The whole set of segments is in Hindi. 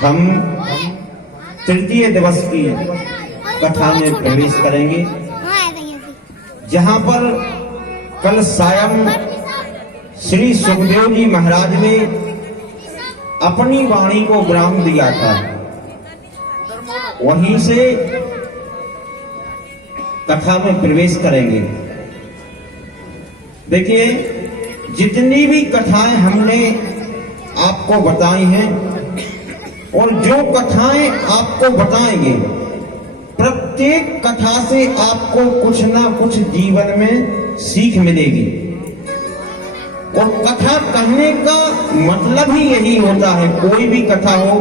हम तृतीय दिवस की कथा में प्रवेश करेंगे, जहां पर कल सायं श्री सुखदेव जी महाराज ने अपनी वाणी को विराम दिया था। वहीं से कथा में प्रवेश करेंगे। देखिए, जितनी भी कथाएं हमने आपको बताई हैं और जो कथाएं आपको बताएंगे, प्रत्येक कथा से आपको कुछ ना कुछ जीवन में सीख मिलेगी। और कथा कहने का मतलब ही यही होता है। कोई भी कथा हो,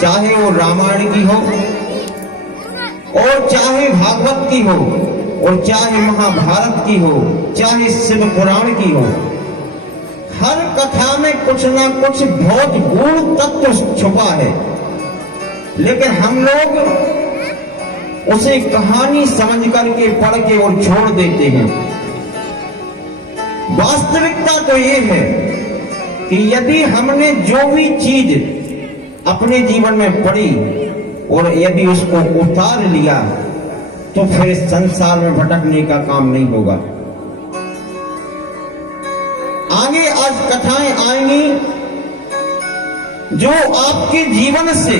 चाहे वो रामायण की हो और चाहे भागवत की हो और चाहे महाभारत की हो, चाहे शिव पुराण की हो, हर कथा में कुछ ना कुछ बहुत गूढ़ तत्व छुपा है। लेकिन हम लोग उसे कहानी समझ करके पढ़ के और छोड़ देते हैं। वास्तविकता तो ये है कि यदि हमने जो भी चीज अपने जीवन में पढ़ी और यदि उसको उतार लिया, तो फिर संसार में भटकने का काम नहीं होगा। आगे आज कथाएं आएंगी जो आपके जीवन से,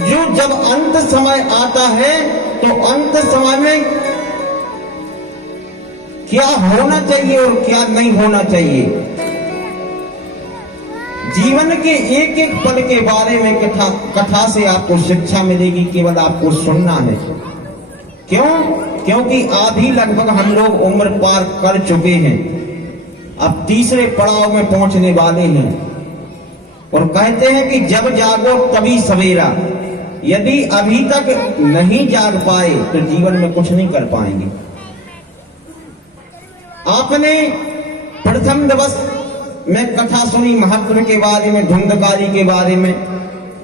जो जब अंत समय आता है तो अंत समय में क्या होना चाहिए और क्या नहीं होना चाहिए, जीवन के एक एक पल के बारे में कथा से आपको शिक्षा मिलेगी। केवल आपको सुनना है। क्यों? क्योंकि आधी लगभग हम लोग उम्र पार कर चुके हैं, अब तीसरे पड़ाव में पहुंचने वाले हैं। और कहते हैं कि जब जागो तभी सवेरा। यदि अभी तक नहीं जाग पाए तो जीवन में कुछ नहीं कर पाएंगे। आपने प्रथम दिवस में कथा सुनी महत्व के बारे में, धुंधकारी के बारे में।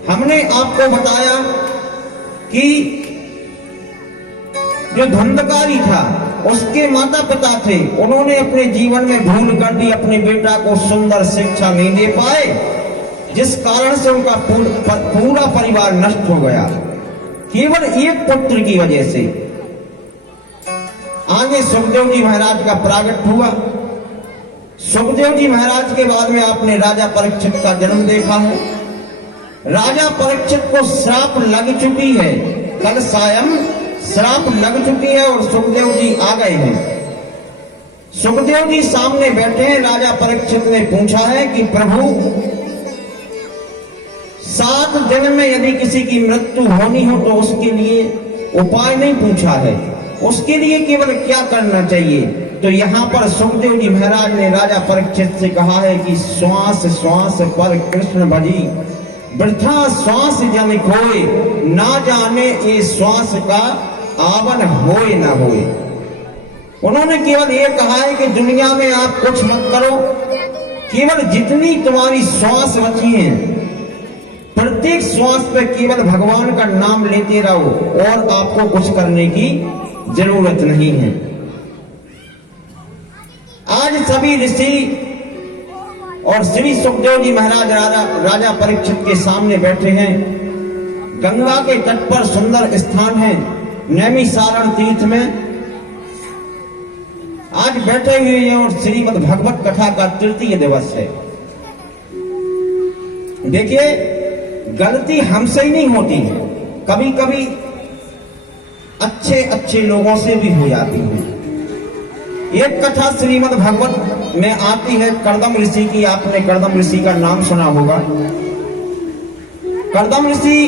हमने आपको बताया कि जो धुंधकारी था उसके माता पिता थे, उन्होंने अपने जीवन में भूल कर दी, अपने बेटा को सुंदर शिक्षा नहीं दे पाए, जिस कारण से उनका पूरा परिवार नष्ट हो गया, केवल एक पुत्र की वजह से। आगे सुखदेव जी महाराज का प्रागट हुआ। सुखदेव जी महाराज के बाद में आपने राजा परीक्षित का जन्म देखा है। राजा परीक्षित को श्राप लग चुकी है, कल सायं श्राप लग चुकी है और सुखदेव जी आ गए हैं। सुखदेव जी सामने बैठे हैं। राजा परीक्षित ने पूछा है कि प्रभु, 7 दिन में यदि किसी की मृत्यु होनी हो तो उसके लिए उपाय नहीं पूछा है, उसके लिए केवल क्या करना चाहिए। तो यहाँ पर सुखदेव जी महाराज ने राजा परीक्षित से कहा है कि श्वास श्वास पर कृष्ण भजी, वृथा श्वास जन खोए, ना जाने ये श्वास का आवन होए ना होए। उन्होंने केवल ये कहा है कि दुनिया में आप कुछ मत करो, केवल जितनी तुम्हारी श्वास बची है, प्रत्येक श्वास पे केवल भगवान का नाम लेते रहो और आपको कुछ करने की जरूरत नहीं है। आज सभी ऋषि और श्री सुखदेव जी महाराज राजा परीक्षित के सामने बैठे हैं। गंगा के तट पर सुंदर स्थान है, नैमिषारण तीर्थ में आज बैठे हुए हैं और श्रीमद् भागवत कथा का तृतीय दिवस है। देखिए, गलती हमसे ही नहीं होती है, कभी कभी अच्छे अच्छे लोगों से भी हो जाती है। एक कथा श्रीमद् भागवत में आती है कर्दम ऋषि की। आपने कर्दम ऋषि का नाम सुना होगा। कर्दम ऋषि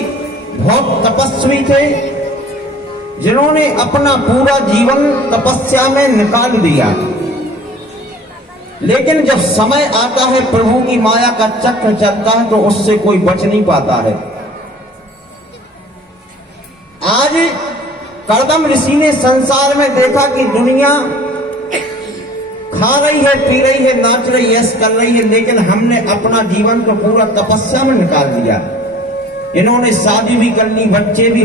बहुत तपस्वी थे, जिन्होंने अपना पूरा जीवन तपस्या में निकाल दिया। लेकिन जब समय आता है, प्रभु की माया का चक्र चलता है, तो उससे कोई बच नहीं पाता है। आज कर्दम ऋषि ने संसार में देखा कि दुनिया खा रही है, पी रही है, नाच रही है, कर रही है, लेकिन हमने अपना जीवन तो पूरा तपस्या में निकाल दिया। इन्होंने शादी भी कर ली, बच्चे भी